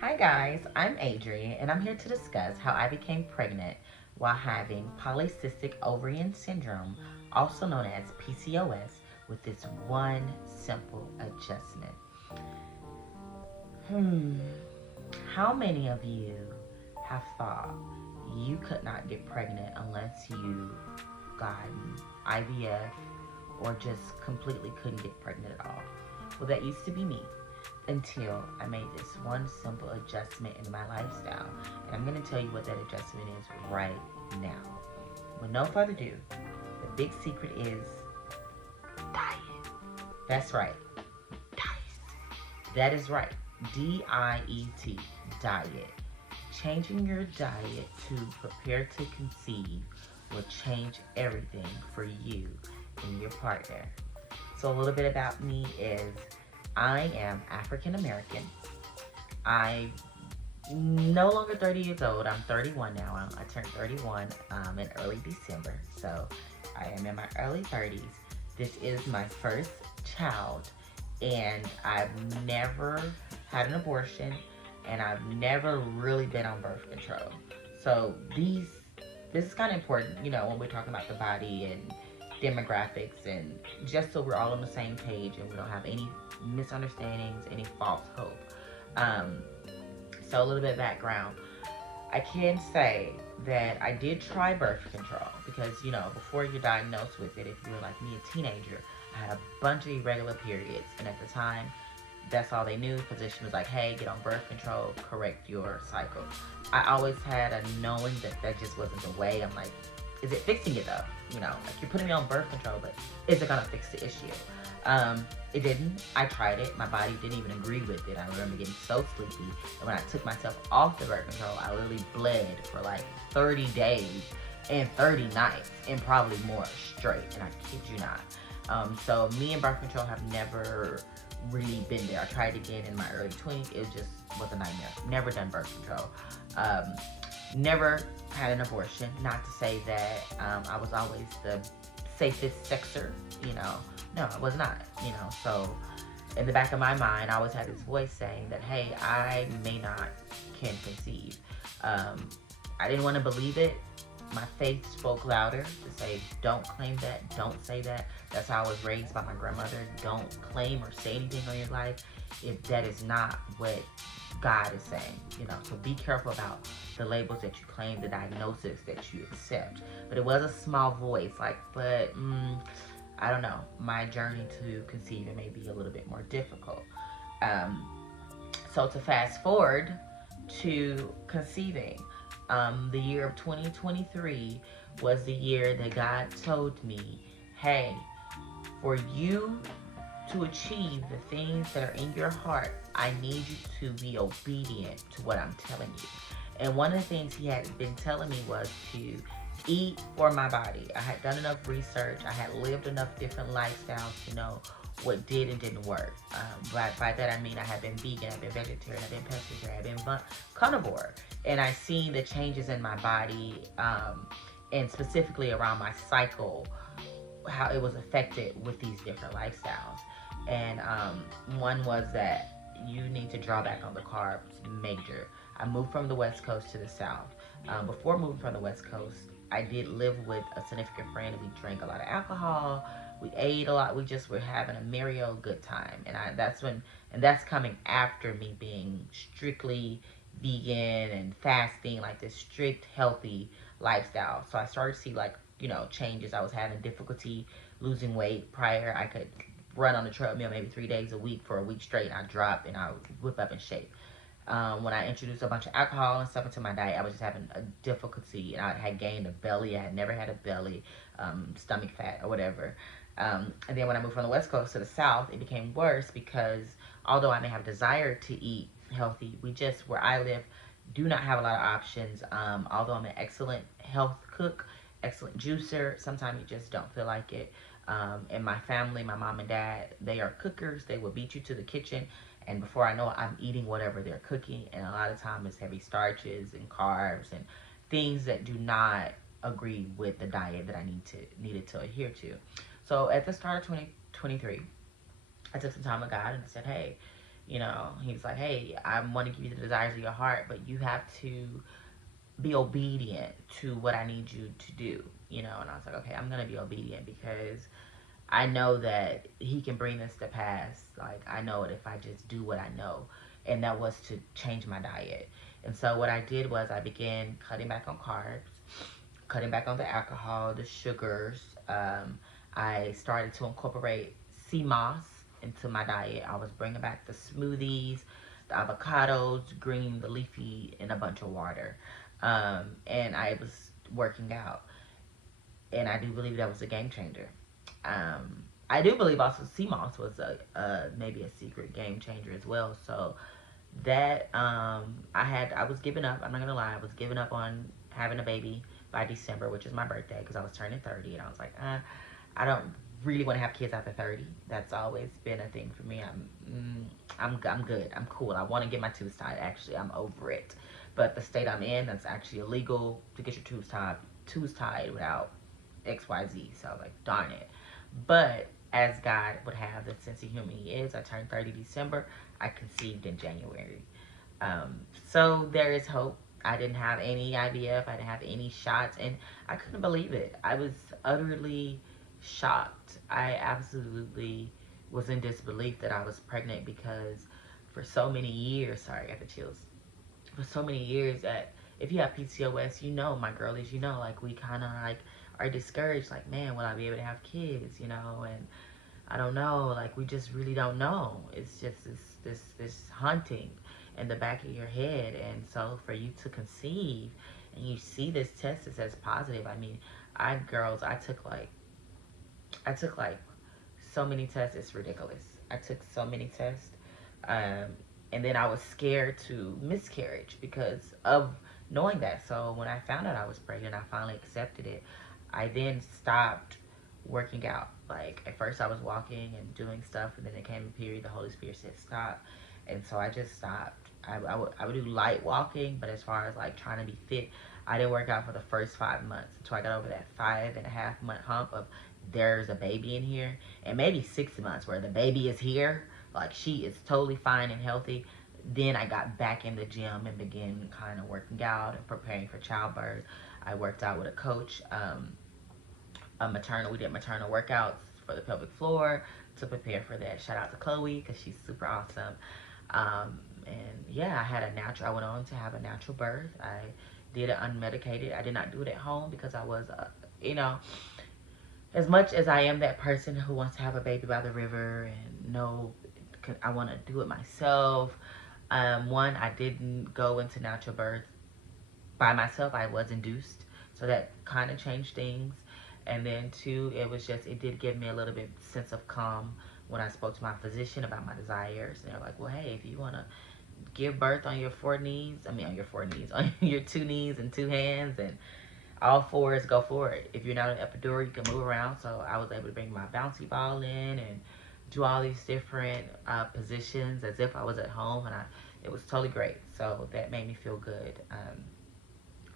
Hi guys, I'm Adrienne and I'm here to discuss how I became pregnant while having polycystic ovarian syndrome, also known as PCOS, with this one simple adjustment. Hmm, how many of you have thought you could not get pregnant unless you got IVF or just completely couldn't get pregnant at all? Well, that used to be me until I made this one simple adjustment in my lifestyle. And I'm going to tell you what that adjustment is right now. With no further ado, the big secret is diet. That's right, diet. That is right, DIET, diet. Changing your diet to prepare to conceive will change everything for you and your partner. So, a little bit about me is I am African American. I no longer 30 years old. I'm 31 now. I turned 31 in early December. So I am in my early 30s. This is my first child, and I've never had an abortion, and I've never really been on birth control. So this is kind of important, when we're talking about the body and demographics, and just so we're all on the same page and we don't have any misunderstandings, any false hope. Um, so a little bit of background. I can say that I did try birth control because, before you're diagnosed with it, if you were like me, a teenager, I had a bunch of irregular periods. And at the time, that's all they knew. Physician was like, hey, get on birth control, correct your cycle. I always had a knowing that that just wasn't the way. I'm like, is it fixing it though? Like you're putting me on birth control, but is it gonna fix the issue? It didn't. I tried it. My body didn't even agree with it. I remember getting so sleepy. And when I took myself off the birth control, I literally bled for like 30 days and 30 nights and probably more straight. And I kid you not. So me and birth control have never really been there. I tried again in my early 20s. It just was a nightmare. Never done birth control. Never had an abortion. Not to say that I was always the safest sexer, No, I was not, So in the back of my mind, I always had this voice saying that, hey, I may not can conceive. I didn't want to believe it. My faith spoke louder to say, don't claim that, don't say that. That's how I was raised by my grandmother. Don't claim or say anything on your life if that is not what God is saying, So be careful about the labels that you claim, the diagnosis that you accept. But it was a small voice, like, but I don't know. My journey to conceiving may be a little bit more difficult. Um, so to fast forward to conceiving, the year of 2023 was the year that God told me, hey, for you to achieve the things that are in your heart, I need you to be obedient to what I'm telling you. And one of the things he had been telling me was to eat for my body. I had done enough research. I had lived enough different lifestyles to know what did and didn't work. By that I mean I have been vegan, I've been vegetarian, I've been pescatarian, I've been carnivore. And I've seen the changes in my body, and specifically around my cycle, how it was affected with these different lifestyles. And one was that you need to draw back on the carbs major. I moved from the West Coast to the South. Before moving from the West Coast, I did live with a significant friend, and we drank a lot of alcohol. We ate a lot. We just were having a merry old good time. And that's coming after me being strictly vegan and fasting, like this strict healthy lifestyle. So I started to see changes. I was having difficulty losing weight. Prior, I could run on the treadmill maybe 3 days a week for a week straight, and I drop and I whip up in shape. When I introduced a bunch of alcohol and stuff into my diet, I was just having a difficulty, and I had gained a belly. I had never had a belly, stomach fat or whatever. And then when I moved from the West Coast to the South, it became worse because although I may have desire to eat healthy, where I live, do not have a lot of options. Although I'm an excellent health cook, excellent juicer, sometimes you just don't feel like it. In my family, my mom and dad, they are cookers. They will beat you to the kitchen. And before I know it, I'm eating whatever they're cooking. And a lot of times it's heavy starches and carbs and things that do not agree with the diet that I needed to adhere to. So at the start of 2023, I took some time with God and I said, hey, You know, he's like, hey, I want to give you the desires of your heart, but you have to be obedient to what I need you to do. You know, and I was like, okay, I'm gonna be obedient because I know that he can bring this to pass. Like, I know it if I just do what I know. And that was to change my diet. And so what I did was I began cutting back on carbs, cutting back on the alcohol, the sugars. I started to incorporate sea moss into my diet. I was bringing back the smoothies, the avocados, green, the leafy, and a bunch of water. And I was working out. And I do believe that was a game changer. I do believe also CMOS was a maybe a secret game changer as well. So that I was giving up. I'm not gonna lie, I was giving up on having a baby by December, which is my birthday, because I was turning 30, and I was like, I don't really want to have kids after 30. That's always been a thing for me. I'm good. I'm cool. I want to get my tubes tied. Actually, I'm over it. But the state I'm in, that's actually illegal to get your tubes tied without XYZ. So I was like, darn it. But as God would have the sense of humor he is, I turned 30 December. I conceived in January. So there is hope. I didn't have any IVF. I didn't have any shots. And I couldn't believe it. I was utterly shocked. I absolutely was in disbelief that I was pregnant because for so many years, sorry, I got the chills. For so many years that if you have PCOS, you know, my girlies, you know, like we kind of like are discouraged. Like, man, will I be able to have kids? You know, and I don't know. Like, we just really don't know. It's just this hunting in the back of your head. And so for you to conceive and you see this test that says positive, I mean, I took like so many tests. It's ridiculous. I took so many tests. Um, and then I was scared to miscarriage because of knowing that. So when I found out I was pregnant, I finally accepted it. I then stopped working out. Like, at first I was walking and doing stuff, and then it came a period the Holy Spirit said stop. And so I just stopped. I would do light walking, but as far as like trying to be fit, I didn't work out for the first 5 months until I got over that 5.5 month hump of there's a baby in here, and maybe 6 months where the baby is here, like she is totally fine and healthy. Then I got back in the gym and began kind of working out and preparing for childbirth. I worked out with a coach, we did maternal workouts for the pelvic floor to prepare for that. Shout out to Chloe because she's super awesome. And yeah, I went on to have a natural birth. I did it unmedicated. I did not do it at home because I was, you know, as much as I am that person who wants to have a baby by the river and no, I want to do it myself. One, I didn't go into natural birth by myself. I was induced, so that kind of changed things. And then two, it did give me a little bit sense of calm when I spoke to my physician about my desires. And they're like, well, hey, if you want to give birth on your on your two knees and two hands and all fours, go for it. If you're not an epidural, you can move around. So I was able to bring my bouncy ball in and do all these different positions as if I was at home, and it was totally great. So that made me feel good.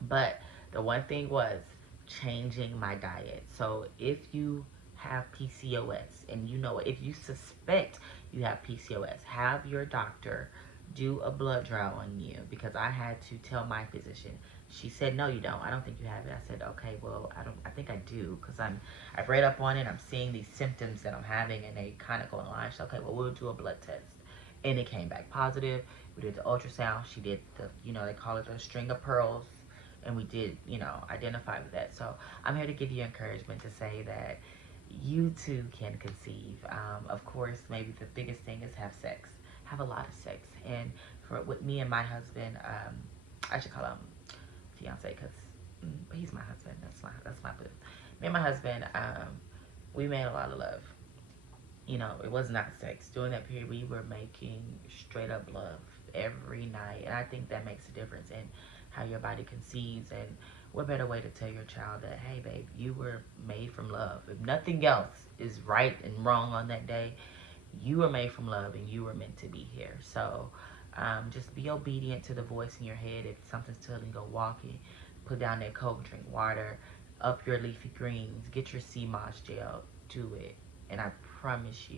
But the one thing was changing my diet. So if you have PCOS and you know, if you suspect you have PCOS, have your doctor do a blood draw on you, because I had to tell my physician. She said, no, you don't. I don't think you have it. I said, okay, well, I think I do, because I've read up on it. I'm seeing these symptoms that I'm having, and they kind of go in line. She said, okay, well, we'll do a blood test. And it came back positive. We did the ultrasound. She did they call it the string of pearls. And we did, identify with that. So I'm here to give you encouragement to say that you too can conceive. Of course, maybe the biggest thing is have sex. Have a lot of sex. And with me and my husband, I should call him fiance because he's my husband. That's my boo. Me and my husband, we made a lot of love. It was not sex. During that period, we were making straight up love every night. And I think that makes a difference in how your body conceives. And what better way to tell your child that, hey, babe, you were made from love. If nothing else is right and wrong on that day, you were made from love and you were meant to be here. So just be obedient to the voice in your head. If something's telling you, go walking, put down that Coke, drink water, up your leafy greens, get your sea moss gel, do it. And I promise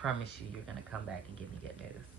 promise you, you're going to come back and give me good news.